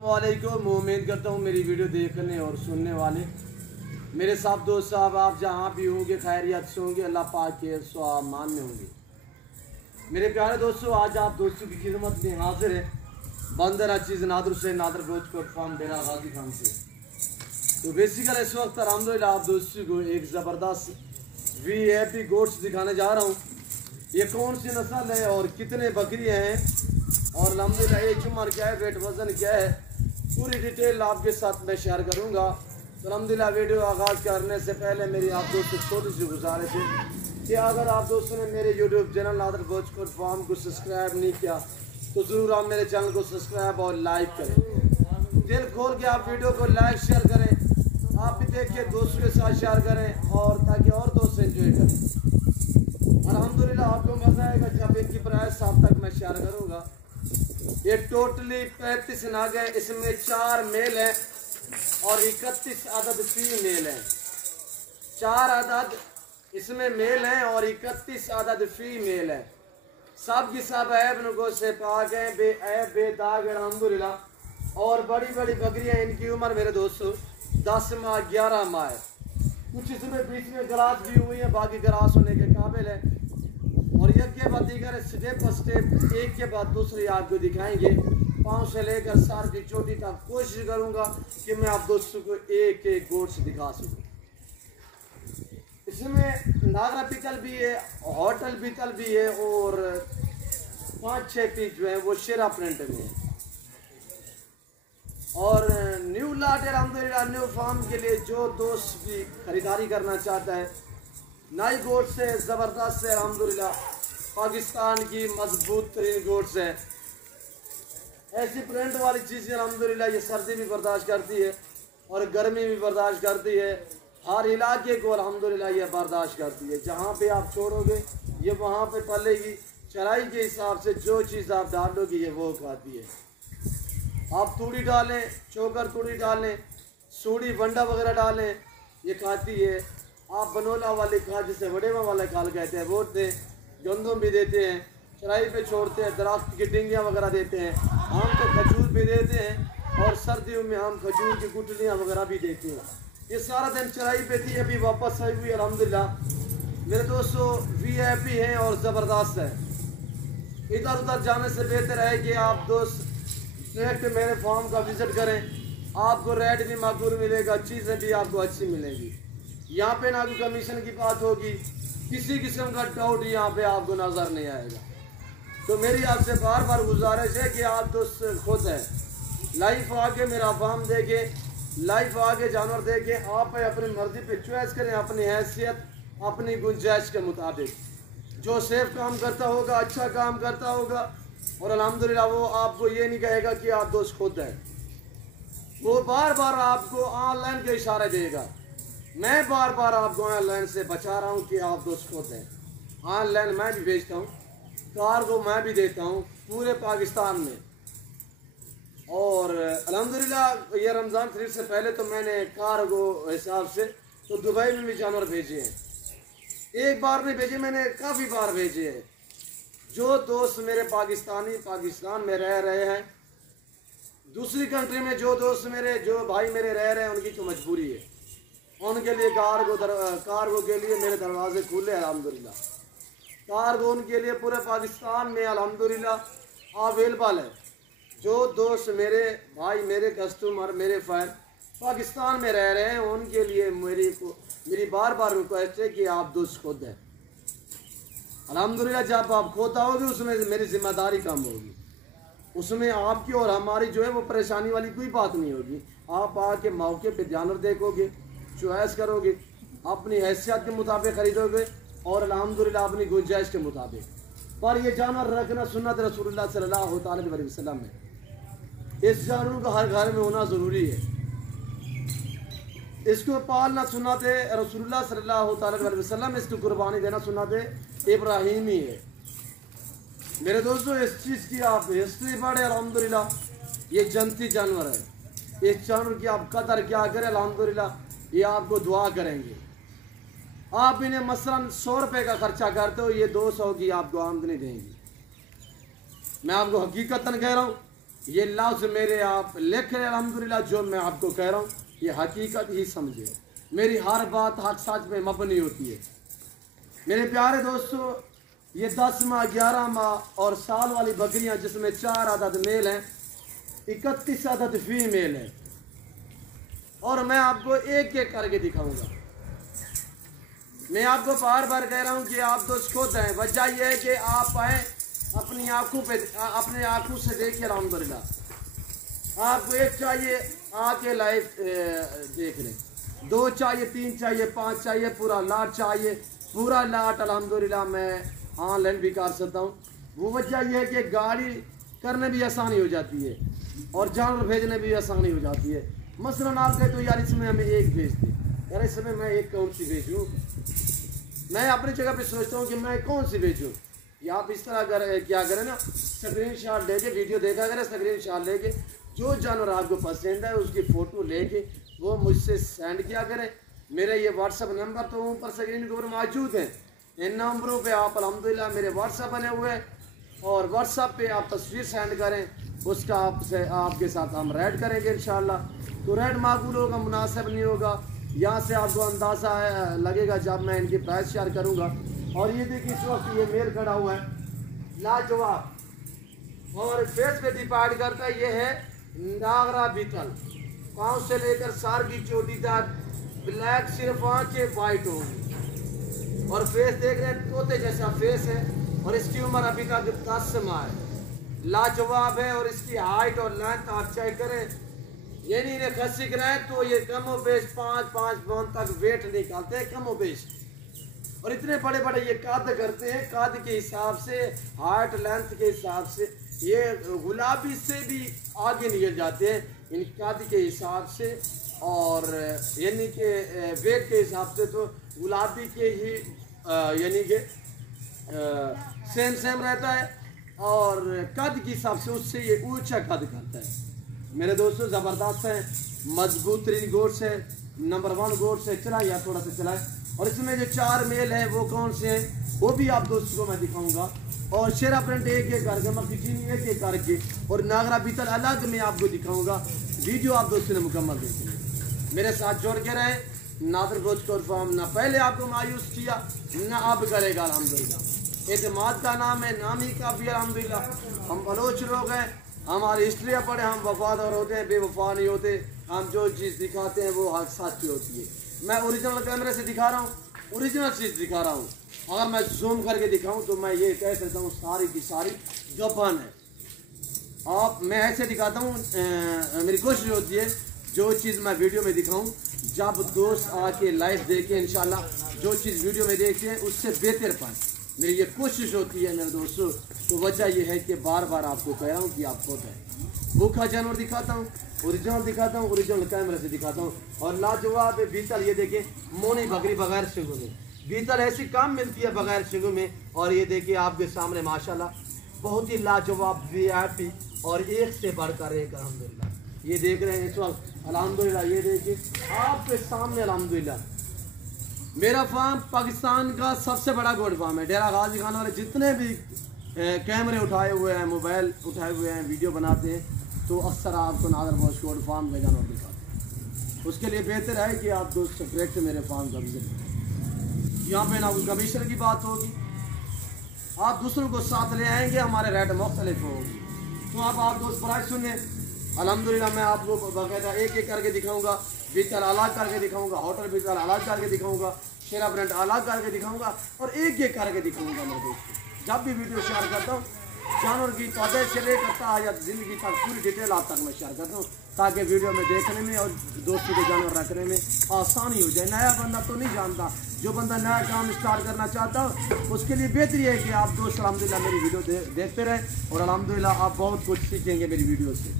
वालेकुम। उम्मीद करता हूँ मेरी वीडियो देखने और सुनने वाले मेरे साथ दोस्त साहब आप जहाँ भी होंगे खैरियत से होंगे, अल्लाह पाक के स्वामान में होंगे। मेरे प्यारे दोस्तों, आज आप दोस्तों की खिदमत में हाजिर है बंदर चीज़ नादर से नादर गोच को फॉर्म डेरा गाजी खान से। तो बेसिकल इस वक्त अलहमदिल्ला आप दोस्तों को एक ज़बरदस्त वीआईपी गोट्स दिखाने जा रहा हूँ। ये कौन सी नस्ल है और कितने बकरियाँ हैं और अलहमदिल्ला ये उम्र क्या है, वेट वज़न क्या है, पूरी डिटेल आपके साथ मैं शेयर करूँगा। तो अलहमदिल्ला वीडियो आगाज़ करने से पहले मेरी आप दोस्तों छोटी सी गुजारिश है कि अगर आप दोस्तों ने मेरे यूट्यूब चैनल नादर गोच कोट फॉर्म को सब्सक्राइब नहीं किया तो ज़रूर आप मेरे चैनल को सब्सक्राइब और लाइक करें। दिल खोल के आप वीडियो को लाइक शेयर करें, आप भी देखिए दोस्तों के साथ शेयर करें और ताकि और दोस्त एंजॉय करें। अलहमदिल्ला आपको मज़ा आएगा जब इनकी प्राइस आप तक मैं शेयर करूँगा। ये टोटली 35 नाग है, इसमें 4 मेल हैं और 31 अदद फीमेल हैं। 4 अदद इसमें मेल हैं और 31 अदद फीमेल हैं। सब की सब ऐब नुगो से पाक हैं, बेऐब बेदाग अलहमदुलिल्लाह। और बड़ी बड़ी बकरियां, इनकी उम्र मेरे दोस्तों 10 माह 11 माह है। कुछ इसमें बीच में ग्रास भी हुई है, बाकी ग्रास होने के काबिल है। और एक के बाद दीगर स्टेप पर स्टेप एक के बाद दूसरी आपको दिखाएंगे, पाँव से लेकर सर की चोटी तक। कोशिश करूंगा कि मैं आप दोस्तों को एक एक गोट्स दिखा सकूं। इसमें नागरा पितल भी है, होटल पितल भी है और 5-6 पीस जो है वो शेरा प्रिंट में है। और न्यू लाट अलहमदुलिल्लाह न्यू फार्म के लिए जो दोस्त भी खरीदारी करना चाहता है, नई गोट्स से ज़बरदस्त है अलहमदुलिल्लाह। पाकिस्तान की मजबूत तरीन गोट्स है, ऐसी प्रिंट वाली चीज़ें अलहमदुलिल्लाह। ये सर्दी भी बर्दाश्त करती है और गर्मी भी बर्दाश्त करती है, हर इलाके को अलहमदुलिल्लाह ये बर्दाश्त करती है। जहाँ पे आप छोड़ोगे ये वहाँ पे पलेगी। चराई के हिसाब से जो चीज़ आप डालोगे ये वो खाती है। आप तूड़ी डालें, चोकर तूड़ी डालें, सूड़ी बंडा वगैरह डालें, ये खाती है। आप बनोला वाले खाद जिसे वडेवा वाला खाल कहते हैं वो दें, गंदम भी देते हैं, चराई पे छोड़ते हैं, दरख्त की टिंगियाँ वगैरह देते हैं, हम तो खजूर भी देते हैं और सर्दियों में हम खजूर की गुठलियाँ वगैरह भी देते हैं। ये सारा दिन चराई पे थी, अभी वापस आई हुई अल्हम्दुलिल्लाह। मेरे दोस्तों वीआईपी हैं और ज़बरदस्त है। इधर उधर जाने से बेहतर है कि आप दोस्त डायरेक्ट मेरे फार्म का विज़िट करें, आपको रेट भी मकबूल मिलेगा, चीज़ें भी आपको अच्छी मिलेंगी। यहाँ पे ना कोई कमीशन की बात होगी, किसी किस्म का डाउट यहाँ पे आपको नज़र नहीं आएगा। तो मेरी आपसे बार बार गुजारिश है कि आप दोस्त खुद हैं, लाइव आके मेरा फार्म देखें, लाइव आके जानवर देखें, आप अपनी मर्जी पे चॉइस करें, अपनी हैसियत अपनी गुंजाइश के मुताबिक। जो सेफ काम करता होगा, अच्छा काम करता होगा और अल्हम्दुलिल्लाह वो आपको ये नहीं कहेगा कि आप दोस्त खुद हैं, वो बार बार आपको ऑनलाइन के इशारे देगा। मैं बार बार आपको ऑनलाइन से बचा रहा हूँ कि आप दोस्त खुद हैं। ऑनलाइन मैं भी भेजता हूँ, कार्गो मैं भी देता हूँ पूरे पाकिस्तान में। और अल्हम्दुलिल्लाह ये रमज़ान शरीफ से पहले तो मैंने कार्गो हिसाब से तो दुबई में भी जानवर भेजे हैं। एक बार नहीं भेजे, मैंने काफ़ी बार भेजे हैं। जो दोस्त मेरे पाकिस्तान में रह रहे हैं, दूसरी कंट्री में जो दोस्त मेरे, जो भाई मेरे रह रहे हैं, उनकी तो मजबूरी है, उनके लिए कार्गो के लिए मेरे दरवाजे खुले अल्हम्दुलिल्लाह। कार्गो उनके लिए पूरे पाकिस्तान में अल्हम्दुलिल्लाह अवेलेबल है। जो दोस्त मेरे भाई, मेरे कस्टमर, मेरे फैन पाकिस्तान में रह रहे हैं, उनके लिए मेरी बार बार रिक्वेस्ट है कि आप दोस्त खुद हैं। अल्हम्दुलिल्लाह जब आप खुद आओगे उसमें मेरी जिम्मेदारी कम होगी, उसमें आपकी और हमारी जो है वो परेशानी वाली कोई बात नहीं होगी। आप आके मौके पे जानवर देखोगे, चॉइस करोगे, अपनी हैसियत के मुताबिक खरीदोगे और अल्हम्दुलिल्लाह अपनी गुंजाइश के मुताबिक। पर ये जानवर रखना सुन्नत रसूलुल्लाह सल्लल्लाहु अलैहि वसल्लम है। इस जानवर का हर घर में होना ज़रूरी है, इसको पालना सुन्नत रसूलुल्लाह सल्लल्लाहु अलैहि वसल्लम, इसको कुर्बानी देना सुन्नत इब्राहीमी है। मेरे दोस्तों इस चीज़ की आप हिस्ट्री पढ़े अल्हम्दुलिल्लाह, ये जन्नती जानवर है। इस जानवर की आप कदर क्या करें अल्हम्दुलिल्लाह, ये आपको दुआ करेंगे। आप इन्हें मसलन 100 रुपये का खर्चा करते हो, ये 200 की आपको आमदनी देंगी। मैं आपको हकीकतन कह रहा हूँ, ये लफ्ज़ मेरे आप लिख रहे अल्हम्दुलिल्लाह, जो मैं आपको कह रहा हूँ ये हकीकत ही समझे। मेरी हर बात हक सच में मबनी होती है। मेरे प्यारे दोस्तों, ये 10 माह 11 माह और साल वाली बकरियां जिसमें 4 अदद मेल हैं, 31 अदद फीमेल है, और मैं आपको एक एक करके दिखाऊंगा। मैं आपको बार बार कह रहा हूं कि आप दोस्त खुद हैं। वजह यह है कि आप आए अपनी आंखों पे, अपने आंखों से देखिए अल्हम्दुलिल्लाह। आपको एक चाहिए आके लाइव देख लें, 2 चाहिए, 3 चाहिए, 5 चाहिए, पूरा लाट चाहिए, पूरा लाट अल्हम्दुलिल्लाह मैं ऑनलाइन भी कर सकता हूँ। वो वजह यह है कि गाड़ी करने भी आसानी हो जाती है और जानवर भेजने भी आसानी हो जाती है। मसलन आप कहे तो यार इसमें हमें एक भेज दे, यार इसमें मैं एक कौन सी भेजूँ? मैं अपनी जगह पे सोचता हूँ कि मैं कौन सी भेजूँ। या आप इस तरह क्या करें ना, स्क्रीन शॉट लेके वीडियो देखा करें, स्क्रीन शॉट लेके जो जानवर आपको पसंद है उसकी फ़ोटो लेके वो मुझसे सेंड किया करें। मेरे ये व्हाट्सअप नंबर तो ऊपर स्क्रीन के ऊपर मौजूद हैं। इन नंबरों पे आप अल्हम्दुलिल्लाह मेरे व्हाट्सअप बने हुए हैं, और व्हाट्सअप पे आप तस्वीर सेंड करें, उसका आपके साथ हम रेड करेंगे इंशाल्लाह। तो रेड माकूल होगा, मुनासिब नहीं होगा, यहाँ से आपको अंदाज़ा लगेगा जब मैं इनकी प्राइस शेयर करूँगा। और ये देखिए इस वक्त ये मेल खड़ा हुआ है लाजवाब, और फेस पे डिपेंड करता है। ये है नागरा बीतल, पाँव से लेकर सार की चोटी तक ब्लैक, सिर्फ आँखें वाइट होंगी, और फेस देख रहे हैं तोते जैसा फेस है, और इसकी उम्र अभी तक 10 माह है। लाजवाब है, और इसकी हाइट और लेंथ आप चेक करें, यानी इन्हें खसी कराएं तो ये कम बेश 5-5 पौंड तक वेट निकालते हैं कम बेश, और इतने बड़े बड़े ये कद करते हैं। कद के हिसाब से, हाइट लेंथ के हिसाब से ये गुलाबी से भी आगे निकल जाते हैं इन कद के हिसाब से, और यानी कि वेट के हिसाब से तो गुलाबी के ही यानी कि सेम रहता है, और कद के हिसाब से उससे ये ऊंचा कद करता है। मेरे दोस्तों ज़बरदस्त है, मजबूत तरीन गोट्स है, नंबर 1 गोट्स है। चला या थोड़ा सा चलाए, और इसमें जो 4 मेल हैं वो कौन से हैं वो भी आप दोस्तों को मैं दिखाऊंगा, और शेरा प्रिंट एक एक करके, मक्खी एक एक करके, और नागरा बीतल अलग में आपको दिखाऊंगा। वीडियो आप दोस्तों ने मुकम्मल देखेंगे, मेरे साथ जोड़ के रहे। नादर गोश्त फार्म ना पहले आपको मायूस किया ना अब करेगा अल्हम्दुलिल्लाह। एतमाद का नाम है, नाम ही काफ़ी अल्हम्दुलिल्लाह। हम बलोच लोग हैं, हमारी हिस्ट्रियाँ पढ़े, हम वफादार होते हैं, बेवफा नहीं होते। हम जो चीज़ दिखाते हैं वो हक सच होती है। मैं ओरिजिनल कैमरे से दिखा रहा हूँ, ओरिजिनल चीज़ दिखा रहा हूँ। अगर मैं जूम करके दिखाऊँ तो मैं ये कह सकता हूँ सारी की सारी गपन है। आप मैं ऐसे दिखाता हूँ, मेरी कोशिश होती है जो चीज़ मैं वीडियो में दिखाऊँ, जब दोस्त आके लाइव देखे इंशाल्लाह जो चीज़ वीडियो में देखते हैं उससे बेहतर पाएँ, मेरी ये कोशिश होती है मेरे दोस्तों। तो वजह यह है कि बार बार आपको कह रहा हूँ कि आप खुद है। भूखा जानवर दिखाता हूँ, ओरिजिनल दिखाता हूँ, ओरिजिनल कैमरे से दिखाता हूँ, और लाजवाब बीतल ये देखिए, मोनी बकरी बगैर शिंगों में, बीतल ऐसी काम मिलती है बगैर शिंगों में। और ये देखिए आपके सामने माशाल्लाह बहुत ही लाजवाब VIP, और एक से बढ़कर एक अल्हम्दुलिल्लाह। ये देख रहे हैं इस वक्त अल्हम्दुलिल्लाह, ये देखिए आपके सामने अल्हम्दुलिल्लाह। मेरा फार्म पाकिस्तान का सबसे बड़ा गोट फार्म है। डेरा गाजी खान वाले जितने भी कैमरे उठाए हुए हैं, मोबाइल उठाए हुए हैं, वीडियो बनाते हैं, तो अक्सर आपको नादर गोश्त गोट फार्म का जानवर दिखाते हैं। उसके लिए बेहतर है कि आप दोस्त डायरेक्ट मेरे फार्म का विजिट करें। यहाँ पे ना कोई कमीशन की बात होगी, आप दूसरों को साथ ले आएंगे, हमारे रेट मुख्तलिफ होगी। तो आप दोस्त प्राइस सुने। अल्हम्दुलिल्लाह मैं आपको बाकायदा एक एक करके दिखाऊंगा, बीतल अलग करके दिखाऊंगा, होटल बीतल अलग करके दिखाऊंगा, शेरा ब्रांड अलग करके दिखाऊंगा, और एक एक करके दिखाऊंगा मेरे दोस्तों। जब भी वीडियो शेयर करता हूँ जानवर की पौधे से लेकर या ज़िंदगी तक पूरी डिटेल आप तक मैं शेयर करता हूँ, ताकि वीडियो में देखने में और दोस्तों के जानवर रखने में आसानी हो जाए। नया बंदा तो नहीं जानता, जो बंदा नया काम स्टार्ट करना चाहता हो उसके लिए बेहतरी है कि आप दोस्त अल्हम्दुलिल्लाह मेरी वीडियो देखते रहें, और अल्हम्दुलिल्लाह आप बहुत कुछ सीखेंगे मेरी वीडियो से।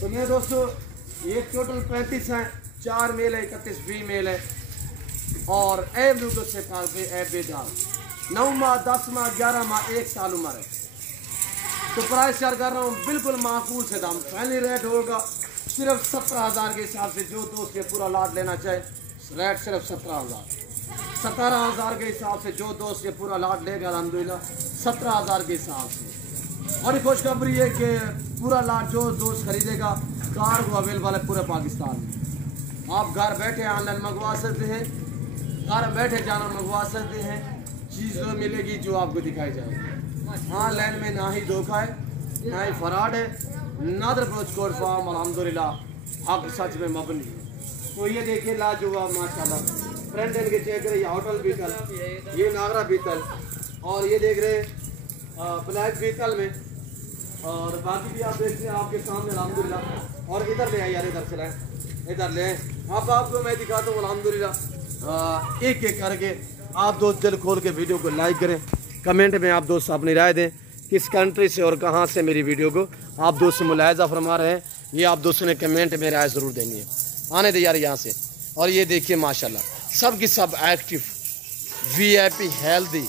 तो मेरे दोस्तों ये टोटल 35 हैं, 4 मेल है, 31 फीमेल है, और एवरेज से बेदाल 9 माह 10 माह 11 माह 1 साल उम्र है। तो प्राइस शेयर कर रहा हूँ बिल्कुल माकूल से दाम। पहले रेट होगा सिर्फ 17,000 के हिसाब से, जो दोस्त ये पूरा लाट लेना चाहे रेट सिर्फ 17,000 के हिसाब से, जो दोस्त ये पूरा लाट लेगा अल्हम्दुलिल्लाह 17,000 के हिसाब से। और खुशखबरी है कि पूरा लाट जो दोस्त खरीदेगा कार को अवेलेबल है पूरे पाकिस्तान में। आप घर बैठे ऑनलाइन मंगवा सकते हैं, घर बैठे जानवर मंगवा सकते हैं, चीज़ जो मिलेगी जो आपको दिखाई जाएगी। ऑनलाइन में ना ही धोखा है ना ही फराड है। नादर अप्रोच कोर्ट फार्म अल्हम्दुलिल्लाह हक सच में मबनी। तो ये देखिए लाजवाब माशाल्लाह फ्रंट एंड के चेक रहे, होटल बीतल, ये नागरा बीतल, और ये देख रहे ब्लैक बीतल में, और बाकी भी आप देखते हैं आपके सामने अल्हम्दुलिल्लाह। और इधर ले आए यार, इधर से लाए, इधर ले अब आपको मैं दिखाता हूँ अल्हम्दुलिल्लाह। एक एक करके आप दोस्त दिल खोल के वीडियो को लाइक करें, कमेंट में आप दोस्त अपनी राय दें किस कंट्री से और कहाँ से मेरी वीडियो को आप दोस्त मुलाहिजा फरमा रहे हैं, ये आप दोस्तों ने कमेंट में राय ज़रूर देनी है। आने दे यार यहाँ से। और ये देखिए माशाल्लाह सब की सब active, VIP, healthy,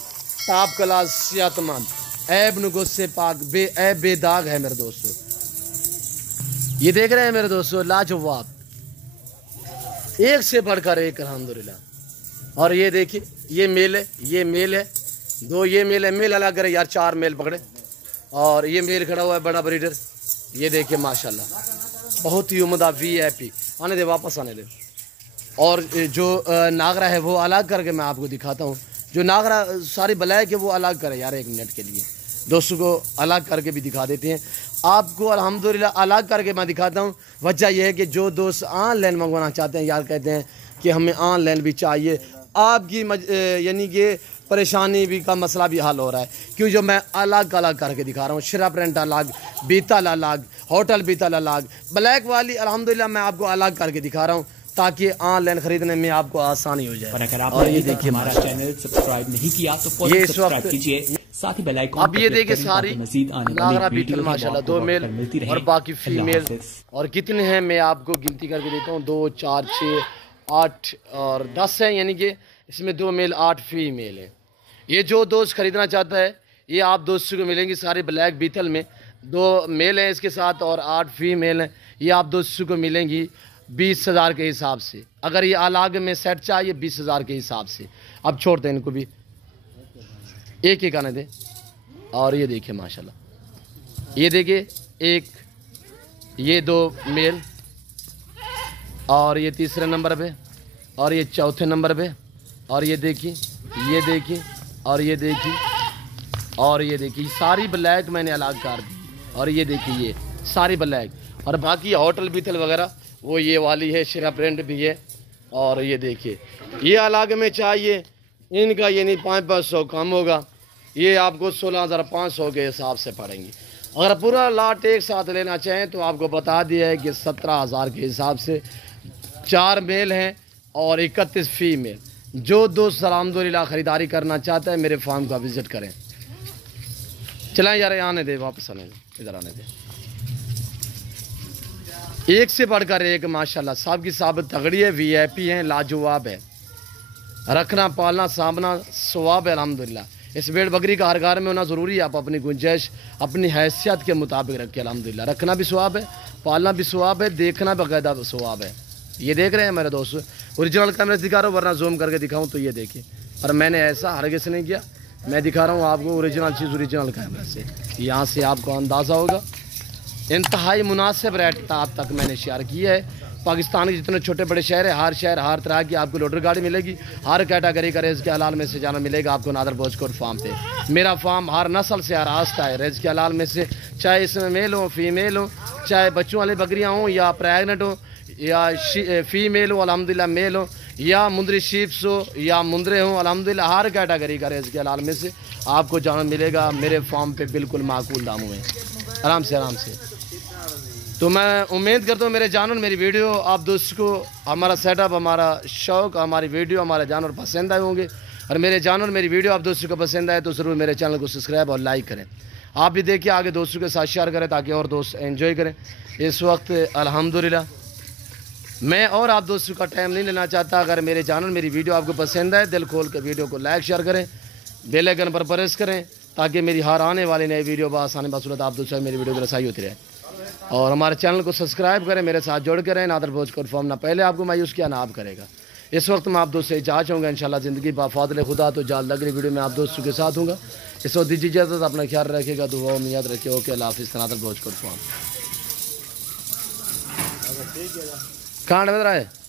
top class, सेहतमंद, ऐब नुगस से पाक, ऐब बेदाग है मेरे दोस्तों। ये देख रहे हैं मेरे दोस्तों लाजवाब, एक से बढ़कर एक अल्हम्दुलिल्लाह। और ये देखिए ये मेल है, ये मेल है, दो ये मेल है, मेल अलग करे यार, 4 मेल पकड़े, और ये मेल खड़ा हुआ है बड़ा ब्रीडर। ये देखिए माशाल्लाह बहुत ही उम्दा VIP। आने दे, वापस आने दे। और जो नागरा है वो अलग करके मैं आपको दिखाता हूँ। जो नागरा सारी ब्लैक है वो अलग करे यार, 1 मिनट के लिए दोस्तों को अलग करके भी दिखा देते हैं आपको अल्हम्दुलिल्लाह। अलग करके मैं दिखाता हूँ। वजह यह है कि जो दोस्त ऑनलाइन मंगवाना चाहते हैं यार, कहते हैं कि हमें ऑनलाइन भी चाहिए, आपकी यानी कि परेशानी भी का मसला भी हल हो रहा है, क्यों जो मैं अलग अलग करके दिखा रहा हूँ। शिरा प्रिंट अलग, बीतल अलग, होटल बीतल अलग, ब्लैक वाली अल्हम्दुलिल्लाह मैं आपको अलग करके दिखा रहा हूँ ताकि ऑनलाइन खरीदने में आपको आसानी हो जाए। और अगर आपने ये देखिए हमारा चैनल सब्सक्राइब नहीं किया तो फौरन सब्सक्राइब कीजिए, साथ ही बेल आइकन अब ये देखिए सारी मजीद आने नागरा बीटल माशाल्लाह 2 मेल और बाकी फीमेल। और कितने हैं मैं आपको गिनती करके देता हूँ, 2 4 6 8 और 10 है, यानी कि इसमें 2 मेल 8 फीमेल है। ये जो दोस्त खरीदना चाहता है ये आप दोस्तों को मिलेंगी सारी ब्लैक बीतल में, 2 मेल हैं इसके साथ और 8 फीमेल हैं। ये आप दोस्तों को मिलेंगी 20,000 के हिसाब से। अगर ये अलग में सेट चाहिए 20,000 के हिसाब से। अब छोड़ दें इनको भी, एक एक आने दें। और ये देखिए माशाल्लाह, ये देखिए एक, ये 2 मेल, और ये तीसरे नंबर पे, और ये चौथे नंबर पे, और ये देखिए, ये देखिए, और ये देखिए, और ये देखिए सारी ब्लैक मैंने अलग कर दी। और ये देखिए ये सारी ब्लैक, और बाकी होटल बीतल वगैरह वो ये वाली है, शिरा प्रिंट भी है। और ये देखिए ये अलग में चाहिए, इनका ये नहीं 500 कम होगा, ये आपको 16,500 के हिसाब से पड़ेंगी। अगर पूरा लाट एक साथ लेना चाहें तो आपको बता दिया है कि 17,000 के हिसाब से 4 मेल हैं और 31 फीमेल। जो दोस्त अल्हम्दुलिल्लाह ख़रीदारी करना चाहता है मेरे फार्म का विज़िट करें। चलें यार, आने दे, वापस आने दे, इधर आने दे। एक से बढ़कर एक माशाल्लाह सब की सब तगड़ी है, VIP हैं, लाजवाब है, रखना पालना सांभना सवाब है अल्हम्दुलिल्लाह। इस भेड़ बकरी का हर घर में होना ज़रूरी है। आप अपनी गुंजाइश अपनी हैसियत के मुताबिक रखें अल्हम्दुलिल्लाह। रखना भी सवाब है, पालना भी सवाब है, देखना बाकायदा सवाब है। ये देख रहे हैं मेरे दोस्त, ओरिजिनल कैमरे से दिखा रहा हूँ, वरना जूम करके दिखाऊँ तो ये देखिए। और मैंने ऐसा हरगिज़ नहीं किया, मैं दिखा रहा हूँ आपको ओरिजिनल चीज़ ओरिजिनल कैमरे से। यहाँ से आपको अंदाज़ा होगा। इंतहाई मुनासिब रेट आप तक मैंने शेयर किया है। पाकिस्तान के जितने छोटे बड़े शहर है, हर शहर हर तरह की आपको लोडर गाड़ी मिलेगी, हर कैटेगरी का रेज़ के हलाल में से जाना मिलेगा आपको नादर बोझकोट फार्म पे। मेरा फार्म हर नस्ल से आरास्ता है, रेज़ के हलाल में से, चाहे इसमें मेल हो फीमेल हो, चाहे बच्चों वाली बकरियाँ हों या प्रेगनेंट हो या फीमेल हो अल्हम्दुलिल्लाह मेल हो, या मुंदरी शीप्स हो या मुंदरे हों अल्हम्दुलिल्लाह हर कैटेगरी का रेज़ के हलाल में से आपको जाना मिलेगा मेरे फार्म पे बिल्कुल माकूल दामों में, आराम से। तो मैं उम्मीद करता हूँ मेरे जानवर मेरी वीडियो आप दोस्तों को, हमारा सेटअप, हमारा शौक़, हमारी वीडियो, हमारे जानवर पसंद आए होंगे। और मेरे जानवर मेरी वीडियो आप दोस्तों को पसंद आए तो ज़रूर मेरे चैनल को सब्सक्राइब और लाइक करें। आप भी देखिए, आगे दोस्तों के साथ शेयर करें ताकि और दोस्त एंजॉय करें। इस वक्त अल्हम्दुलिल्लाह मैं और आप दोस्तों का टाइम नहीं लेना चाहता। अगर मेरे जानवर मेरी वीडियो आपको पसंद आए, दिल खोल के वीडियो को लाइक शेयर करें, बेल आइकन पर प्रेस करें ताकि मेरी हर आने वाली नई वीडियो बआसानी बसूरत आप दोस्तों मेरी वीडियो की रसाई होती रहे। और हमारे चैनल को सब्सक्राइब करें, मेरे साथ जोड़ के रहें। नादर बोझकोट फार्म ना पहले आपको मायूस किया ना आप करेगा। इस वक्त मैं आप दोस्त से इजाज़त चाहूँगा। इंशाल्लाह ज़िंदगी बाफादल खुदा तो जाल लग रही वीडियो में आप दोस्तों के साथ हूँगा। इस वक्त दीजिए इजाज़त, अपना ख्याल रखिएगा, दुआ में याद रखिए। ओके, अल्लाह हाफिज़। कनातल भोज कर कहाँ है